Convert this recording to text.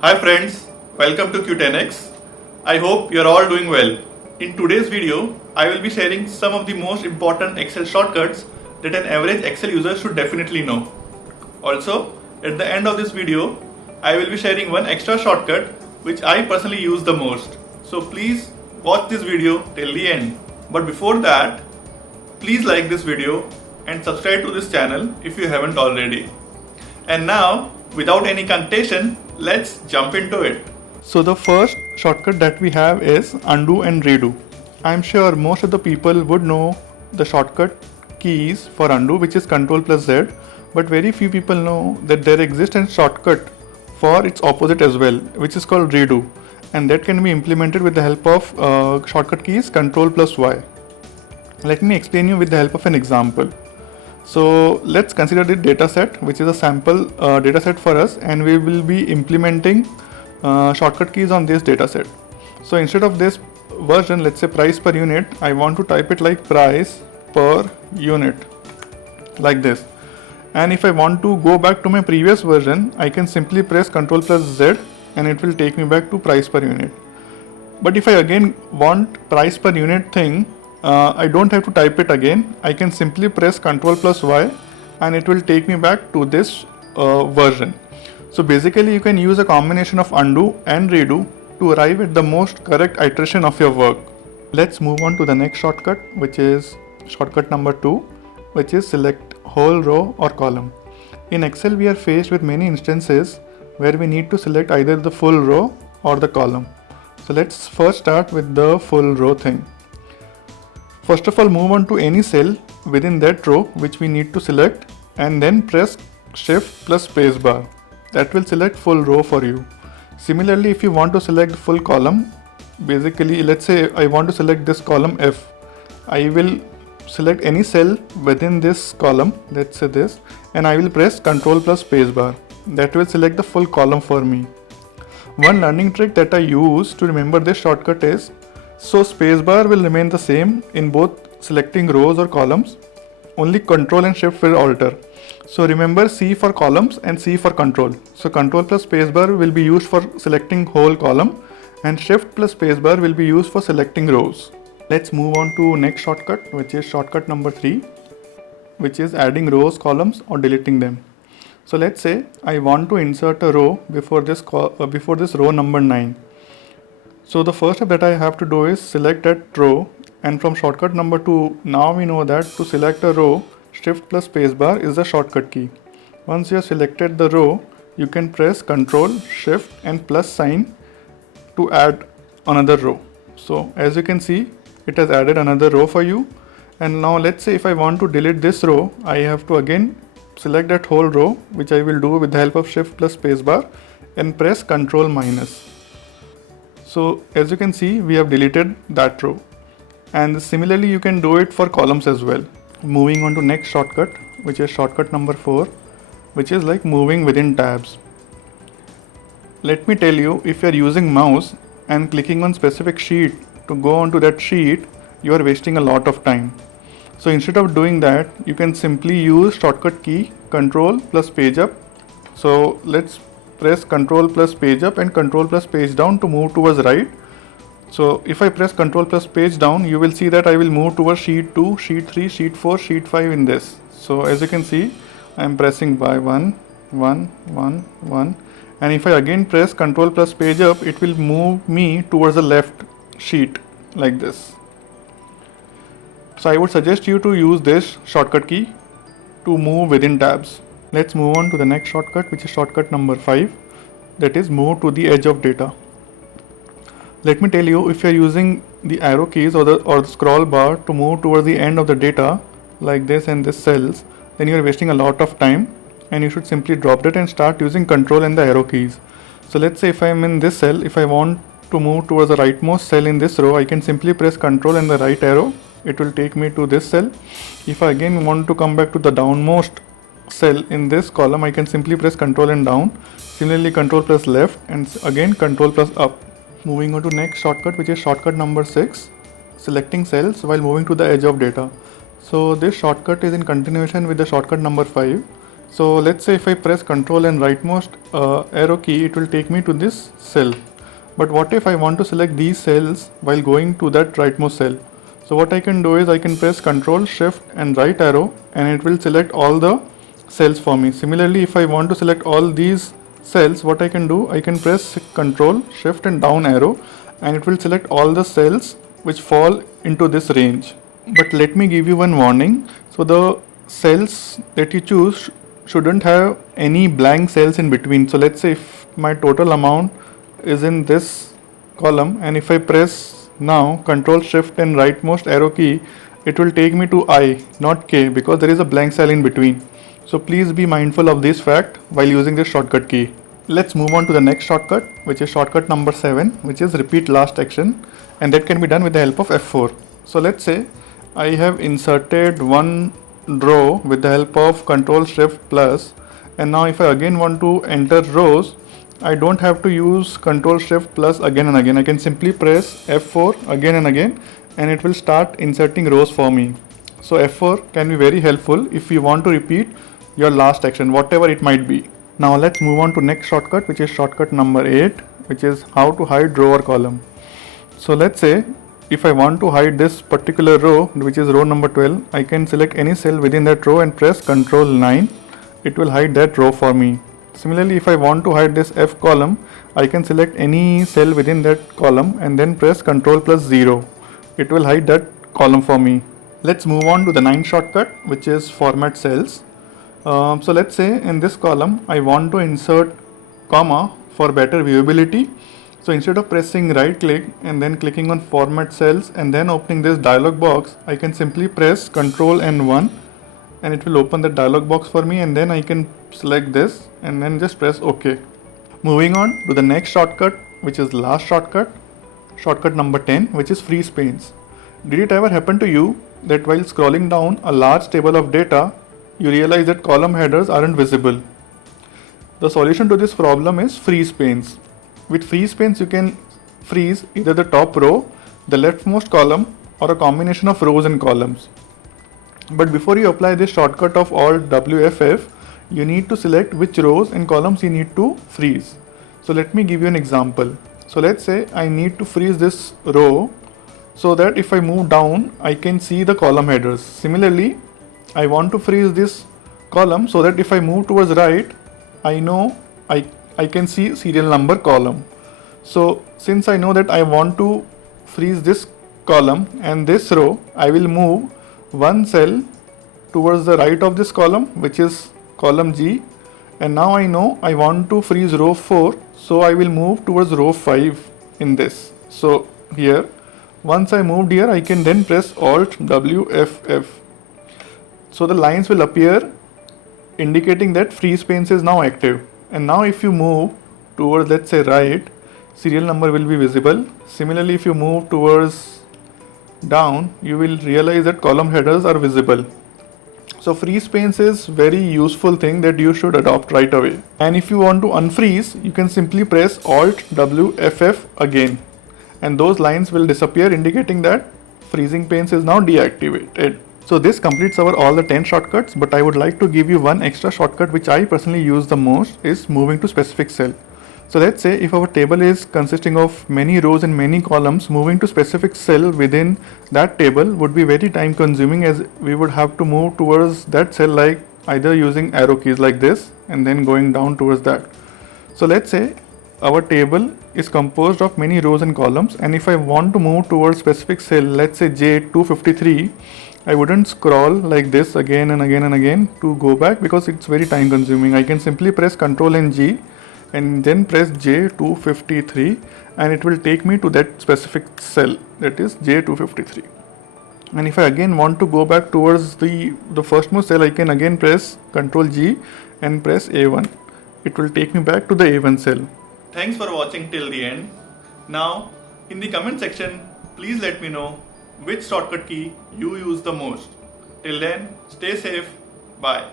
Hi friends, welcome to Q10X. I hope you are all doing well. In today's video, I will be sharing some of the most important Excel shortcuts that an average Excel user should definitely know. Also, at the end of this video, I will be sharing one extra shortcut which I personally use the most. So please watch this video till the end. But before that, please like this video and subscribe to this channel if you haven't already. And now, without any contention, let's jump into it. So the first shortcut that we have is undo and redo. I'm sure most of the people would know the shortcut keys for undo, which is Ctrl plus Z, but very few people know that there exists a shortcut for its opposite as well, which is called redo, and that can be implemented with the help of shortcut keys Ctrl plus Y. Let me explain you with the help of an example. So let's consider the data set, which is a sample data set for us, and we will be implementing shortcut keys on this data set. So instead of this version, let's say price per unit, I want to type it like price per unit, like this. And if I want to go back to my previous version, I can simply press Ctrl plus Z and it will take me back to price per unit. But if I again want price per unit thing, I don't have to type it again. I can simply press Ctrl plus Y and it will take me back to this version. So basically you can use a combination of undo and redo to arrive at the most correct iteration of your work. Let's move on to the next shortcut, which is shortcut number 2, which is select whole row or column. In Excel we are faced with many instances where we need to select either the full row or the column. So let's first start with the full row thing. First of all, move on to any cell within that row which we need to select and then press Shift plus spacebar. That will select full row for you. Similarly, if you want to select full column, basically let's say I want to select this column F. I will select any cell within this column, let's say this, and I will press Ctrl plus spacebar. That will select the full column for me. One learning trick that I use to remember this shortcut is, so spacebar will remain the same in both selecting rows or columns, only Ctrl and Shift will alter. So remember C for columns and C for control. So Ctrl plus spacebar will be used for selecting whole column and Shift plus spacebar will be used for selecting rows. Let's move on to next shortcut, which is shortcut number 3, which is adding rows, columns or deleting them. So let's say I want to insert a row before this row number 9. So the first step that I have to do is select that row, and from shortcut number 2, now we know that to select a row, Shift plus spacebar is the shortcut key. Once you have selected the row, you can press Ctrl, Shift and plus sign to add another row. So as you can see, it has added another row for you. And now let's say if I want to delete this row, I have to again select that whole row, which I will do with the help of Shift plus spacebar and press Ctrl minus. So as you can see, we have deleted that row, and similarly you can do it for columns as well. Moving on to next shortcut, which is shortcut number 4, which is like moving within tabs. Let me tell you, if you are using mouse and clicking on specific sheet to go onto that sheet, you are wasting a lot of time. So instead of doing that, you can simply use shortcut key Ctrl plus page up. So let's press Ctrl plus page up and Ctrl plus page down to move towards right. So if I press Ctrl plus page down, you will see that I will move towards sheet 2, sheet 3, sheet 4, sheet 5 in this. So as you can see, I am pressing by 1, 1, 1, 1, and if I again press Ctrl plus page up, it will move me towards the left sheet like this. So I would suggest you to use this shortcut key to move within tabs. Let's move on to the next shortcut, which is shortcut number 5, that is move to the edge of data. Let me tell you, if you are using the arrow keys or the scroll bar to move towards the end of the data like this and this cells, then you are wasting a lot of time, and you should simply drop that and start using Control and the arrow keys. So let's say if I am in this cell, if I want to move towards the rightmost cell in this row, I can simply press Control and the right arrow. It will take me to this cell. If I again want to come back to the downmost cell in this column, I can simply press Control and down. Similarly, Control plus left and again Control plus up. Moving on to next shortcut, which is shortcut number 6, selecting cells while moving to the edge of data. So this shortcut is in continuation with the shortcut number 5. So let's say if I press Ctrl and rightmost arrow key, it will take me to this cell. But what if I want to select these cells while going to that rightmost cell? So what I can do is I can press Ctrl, Shift and right arrow, and it will select all the cells for me. Similarly, if I want to select all these cells, what I can do, I can press Ctrl, Shift and down arrow, and it will select all the cells which fall into this range. But let me give you one warning. So the cells that you choose shouldn't have any blank cells in between. So let's say if my total amount is in this column, and if I press now Ctrl, Shift and rightmost arrow key, it will take me to I, not K, because there is a blank cell in between. So please be mindful of this fact while using this shortcut key. Let's move on to the next shortcut, which is shortcut number 7, which is repeat last action, and that can be done with the help of F4. So let's say I have inserted one row with the help of Ctrl, Shift plus, and now if I again want to enter rows, I don't have to use Ctrl, Shift plus again and again. I can simply press F4 again and again, and it will start inserting rows for me. So F4 can be very helpful if you want to repeat your last action, whatever it might be. Now let's move on to next shortcut, which is shortcut number 8, which is how to hide row or column. So let's say if I want to hide this particular row, which is row number 12, I can select any cell within that row and press Ctrl 9. It will hide that row for me. Similarly, if I want to hide this F column, I can select any cell within that column and then press Ctrl plus 0. It will hide that column for me. Let's move on to the 9th shortcut, which is format cells. So let's say in this column, I want to insert comma for better viewability. So instead of pressing right click and then clicking on format cells and then opening this dialog box, I can simply press Ctrl and 1 and it will open the dialog box for me, and then I can select this and then just press OK. Moving on to the next shortcut, which is last shortcut, shortcut number 10, which is freeze panes. Did it ever happen to you that while scrolling down a large table of data, you realize that column headers aren't visible? The solution to this problem is freeze panes. With freeze panes, you can freeze either the top row, the leftmost column, or a combination of rows and columns. But before you apply this shortcut of Alt WFF, you need to select which rows and columns you need to freeze. So let me give you an example. So let's say I need to freeze this row so that if I move down, I can see the column headers. Similarly, I want to freeze this column so that if I move towards right, I know I can see serial number column. So since I know that I want to freeze this column and this row, I will move one cell towards the right of this column, which is column G, and now I know I want to freeze row 4, so I will move towards row 5 in this. So here, once I moved here, I can then press Alt WFF. So the lines will appear indicating that freeze panes is now active. And now if you move towards, let's say, right, serial number will be visible. Similarly, if you move towards down, you will realize that column headers are visible. So freeze panes is very useful thing that you should adopt right away. And if you want to unfreeze, you can simply press Alt WFF again, and those lines will disappear, indicating that freezing panes is now deactivated. So this completes all the 10 shortcuts, but I would like to give you one extra shortcut which I personally use the most, is moving to specific cell. So let's say if our table is consisting of many rows and many columns, moving to specific cell within that table would be very time consuming, as we would have to move towards that cell like either using arrow keys like this and then going down towards that. So let's say our table is composed of many rows and columns, and if I want to move towards specific cell, let's say J253, I wouldn't scroll like this again and again and again to go back because it's very time consuming. I can simply press Ctrl and G and then press J253, and it will take me to that specific cell, that is J253. And if I again want to go back towards the firstmost cell, I can again press Ctrl G and press A1. It will take me back to the A1 cell. Thanks for watching till the end. Now, in the comment section, please let me know which shortcut key you use the most. Till then, stay safe. Bye.